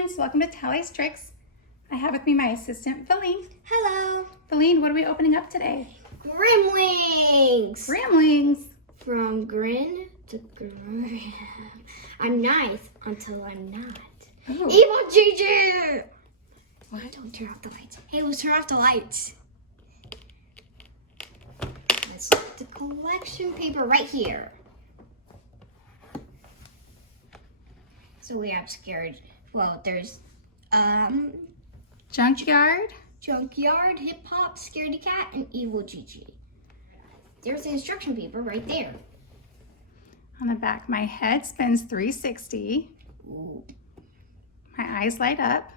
friends, welcome to Tallie's Tricks. I have with me my assistant, Feline. Hello. Feline, what are we opening up today? Grimlings. Grimlings. From grin to grim. I'm nice until I'm not. Ooh. Evil Gigi! What? Don't turn off the lights. Hey, let's turn off the lights. Let's put the collection paper right here. So we have scared. Well, there's Junkyard. Junkyard, Hip Hop, Scaredy Cat, and Evil Gigi. There's the instruction paper right there. On the back, my head spins 360. Ooh. My eyes light up.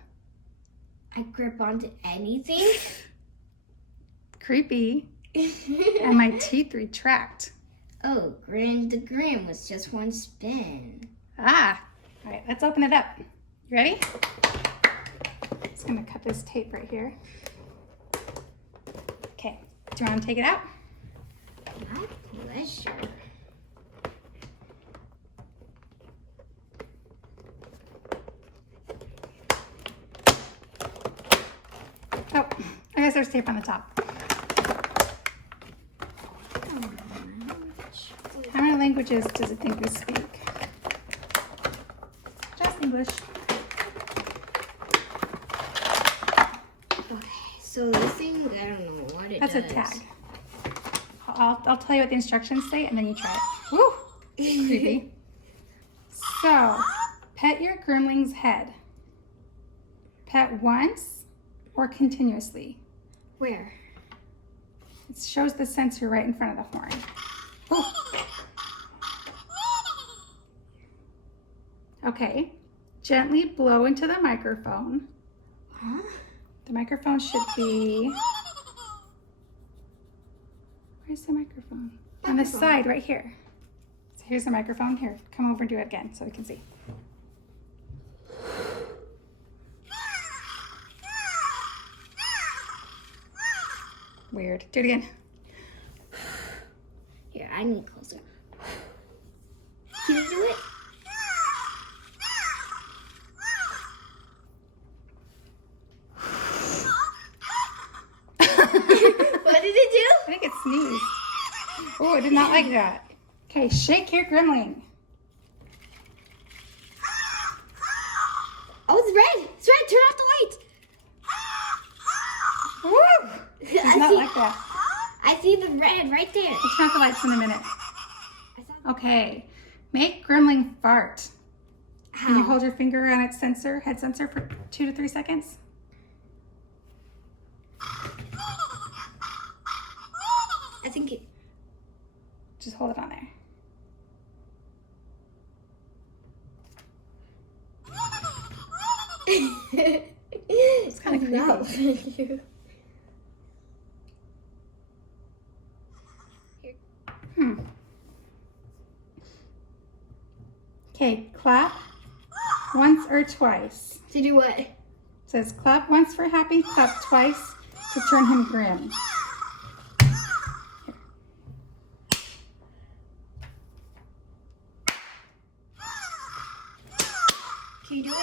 I grip onto anything. Creepy. And my teeth retract. Oh, Grim the Grim was just one spin. Ah. All right, let's open it up. You ready? Just gonna cut this tape right here. Okay, do you want to take it out? My pleasure. Oh, I guess there's tape on the top. How many languages does it think we speak? Just English. Okay, so this thing, I don't know what it That's does. a tag. I'll tell you what the instructions say and then you try it. Woo! Creepy. So, pet your Grimling's head. Pet once or continuously. Where? It shows the sensor right in front of the horn. Ooh. Okay. Gently blow into the microphone. Huh? The microphone should be... Where's the microphone? On the side, right here. So here's the microphone. Here, come over and do it again so we can see. Weird. Do it again. Here, I need closer. Can you do it? What did it do? I think it sneezed. Oh, I did not like that. Okay, shake your Grimling. Oh, it's red. It's red. Turn off the lights. Woo! Does not like that. I see the red right there. We'll turn off the lights in a minute. Okay, make Grimling fart. Can you hold your finger on its sensor, head sensor, for 2 to 3 seconds? I think it. Just hold it on there. It's kind of creepy. Thank you. Okay, clap once or twice. To do what? It says clap once for happy, clap twice to turn him grim. Can you do it?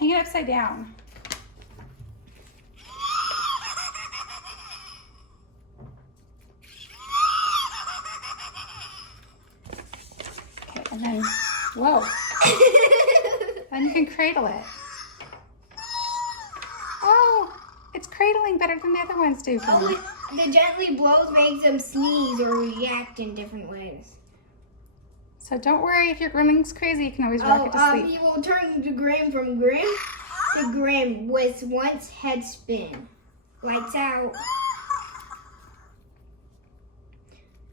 Hang it upside down. Okay, and then, whoa. Then you can cradle it. Oh, it's cradling better than the other ones do. Oh, the gently blows makes them sneeze or react in different ways. So don't worry if your Grimling's crazy, you can always rock it to sleep. He will turn the Grim from Grim to Grim with once head spin. Lights out.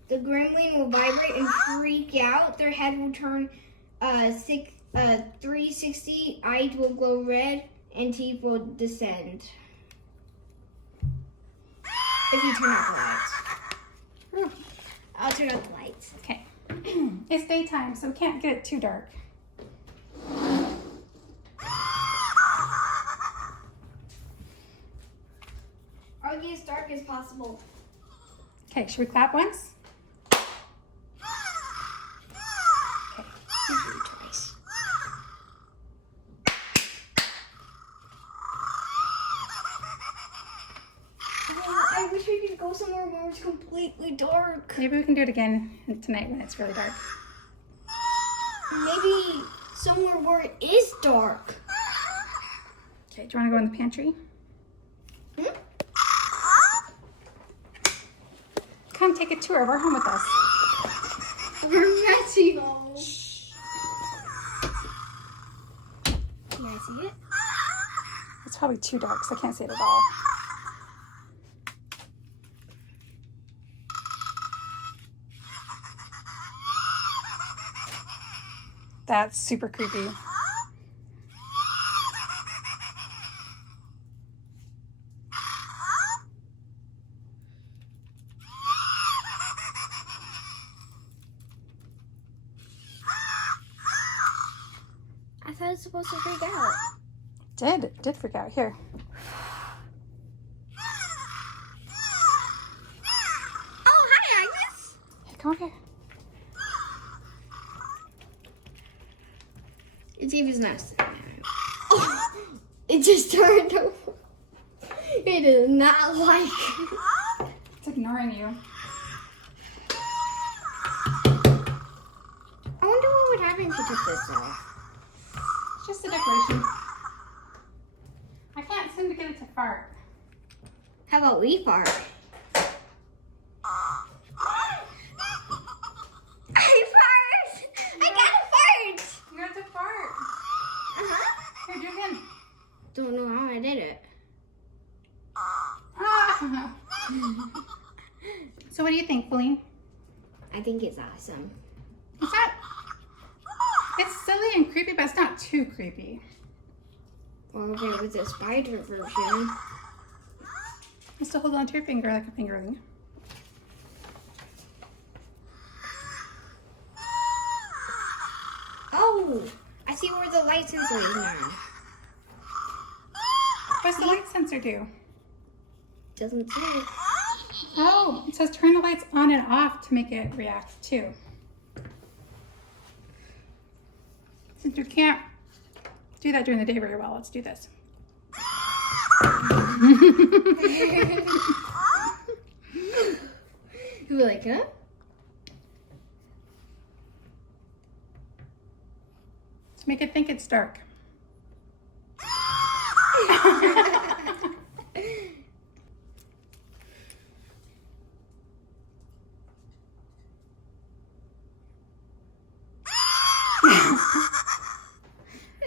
The Grimling will vibrate and freak out. Their head will turn 360, eyes will glow red, and teeth will descend. If you turn off the lights. I'll turn off the lights. Okay. It's daytime, so we can't get it too dark. I'll get as dark as possible. Okay, should we clap once? completely dark. Maybe we can do it again tonight when it's really dark. Maybe somewhere where it is dark. Okay, do you want to go in the pantry? Hmm? Come take a tour of our home with us. We're messy home. Can I see it? It's probably too dark, so I can't see it at all. That's super creepy. I thought it was supposed to freak out. It did freak out. Here. Oh, hi, Agnes. Hey, come over here. It's Eva's nest. Oh, it just turned over. It is not like it. It's ignoring you. I wonder what would happen if you took this off. It's just a decoration. I can't seem to get it to fart. How about we fart? I fart! I got a fart! You got to fart. Uh-huh. Here, do it again. Don't know how I did it. Ah. So what do you think, Feline? I think it's awesome. It's not. It's silly and creepy, but it's not too creepy. Well, if it was a spider version. You still hold on to your finger like a fingerling. Oh! I see where the light sensor is now. What's the light sensor do? Doesn't say. Oh, it says turn the lights on and off to make it react too. Since you can't do that during the day very well, let's do this. You were like, huh? To make it think it's dark.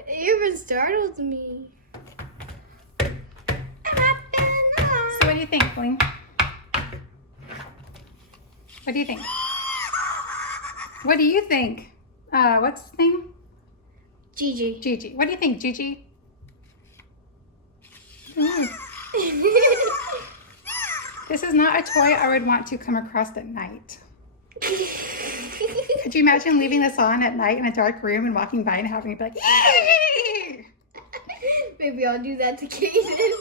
It even startled me. So what do you think, Feline? What do you think? What do you think? What's his name? Gigi. Gigi. What do you think, Gigi? This is not a toy I would want to come across at night. Could you imagine leaving this on at night in a dark room and walking by and having it be like, yay! Maybe I'll do that to Kaden.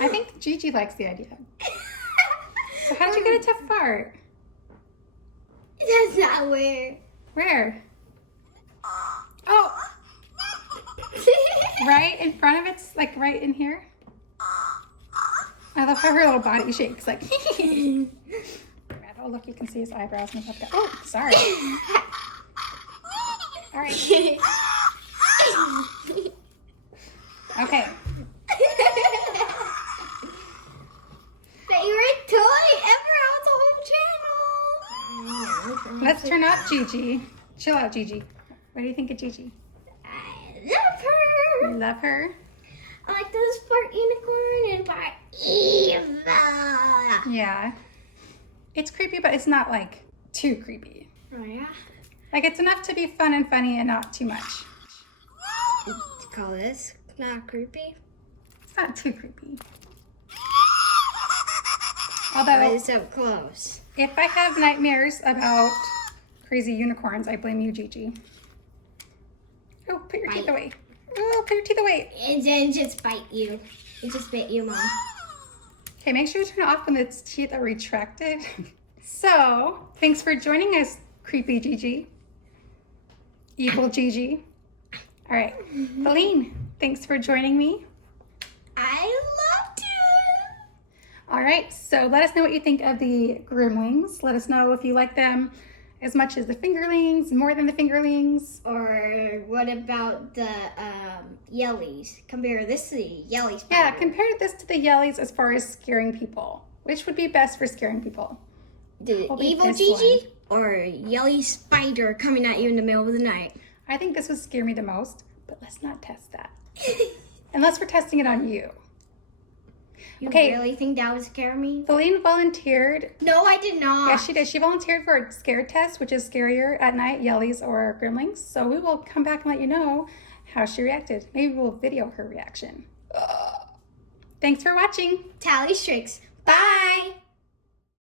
I think Gigi likes the idea. So how'd you get it to fart? That's not where. Where? Oh, right in front of it's like right in here. I love how her little body shakes like. Oh look, you can see his eyebrows and stuff. Oh, sorry. All right. Okay. Favorite toy ever on the whole channel. Let's turn off Gigi. Chill out, Gigi. What do you think of Gigi? I love her. You love her? I like those part unicorn and part Eva. Yeah. It's creepy, but it's not like too creepy. Oh yeah. Like it's enough to be fun and funny and not too much. Let's call this not creepy. It's not too creepy. Why Although, is it so close? if I have nightmares about crazy unicorns, I blame you, Gigi. Oh, put your teeth Bite. away. Oh, put your teeth away. It didn't just bite you. It just bit you, Mom. Okay, make sure you turn it off when its teeth are retracted. So, thanks for joining us, creepy Gigi. Evil Gigi. All right, Feline, thanks for joining me. I loved it. All right, so let us know what you think of the Grimlings. Let us know if you like them as much as the Fingerlings, more than the Fingerlings. Or what about the Yellies? Compare this to the Yellies. Yeah, compare this to the Yellies as far as scaring people. Which would be best for scaring people? The Probably Evil this Gigi or Yelly Spider coming at you in the middle of the night? I think this would scare me the most, but let's not test that. Unless we're testing it on you. You Okay. really think that would scare me? Feline volunteered. No, I did not. Yes, she did. She volunteered for a scare test, which is scarier at night, Yellies or Grimlings. So we will come back and let you know how she reacted. Maybe we'll video her reaction. Thanks for watching. Tallie Tricks. Bye.